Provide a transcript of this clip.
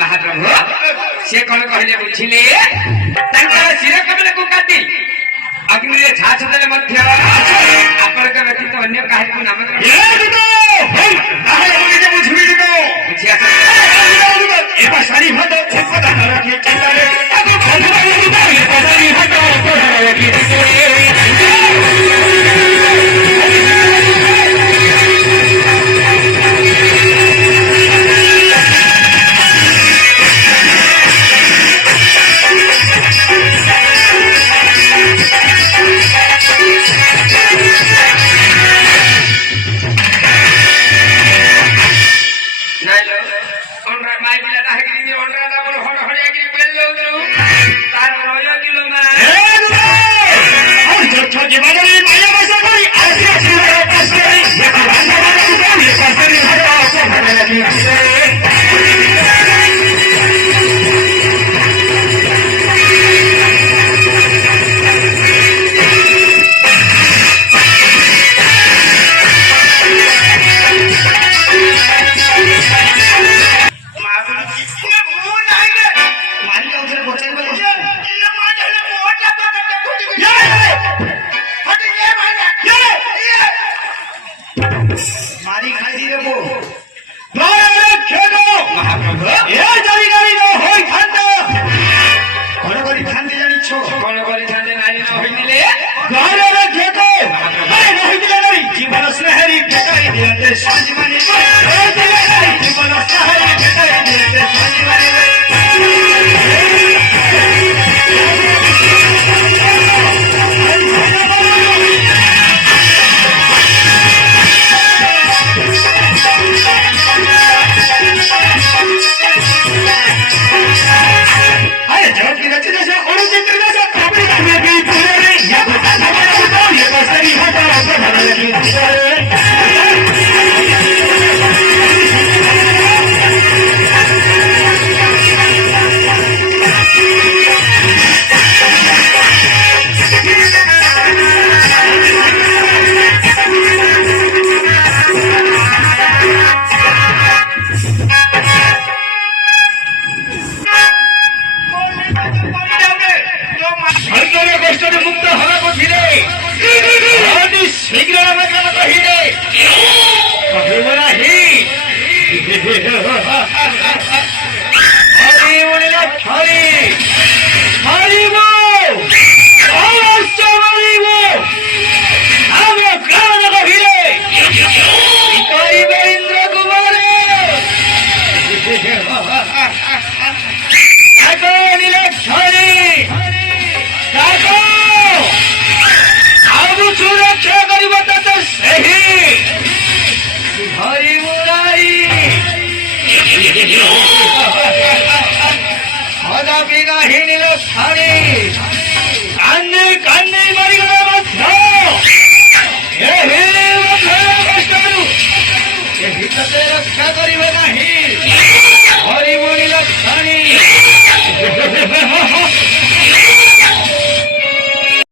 महाप्रभु से कौन कहले बुझिले तांकर शिर कबले को काटी अग्नि रे झाछ देले मध्य आपन के व्यतीत अन्य काहे को नाम ए दुतो ताहे बुझिले बुझिबी दुतो बुझिया एबा सारी भात छपदा नरके चिताले ताको खलबा दुतो एबा सारी भात छपदा नरके मारी खाई रे वो द्वारे खेलो महाप्रभु ए जरी जरी न होई थांत कोन करी थांते जानि छो कोन करी थांते नारी न होई दिले द्वारे रे खेतो अरे न होई दिले नहीं जीवन स्नेहरी भेटाई देते संजीवनी ए दिले नहीं जीवन स्नेहरी भेटाई देते संजीवनी ଜୀବନ କଷ୍ଟରୁ ମୁକ୍ତ ହେବାକୁ ଥିଲେ ଅତି ଶୀଘ୍ର କହିବ ନାହିଁ ହରିବଣିଲା ଛଳି ହରିବ ଅବଶ୍ୟ ମରିବ ଆମେ ପ୍ରାଣ କହିଲେ କହିବ ଇନ୍ଦ୍ର କୁମାର ତାକୁ ନିଲ ଛଳି ତାକୁ ଆଉ ସୁରକ୍ଷା କରିବ ତ ସେହି ହରିବୁରାଇ କଦାପି ନାହିଁ ନିଲ ଛାଡ଼ି କାନ୍ଦି କାନ୍ଦି ମରିଗଲେ ମଧ୍ୟ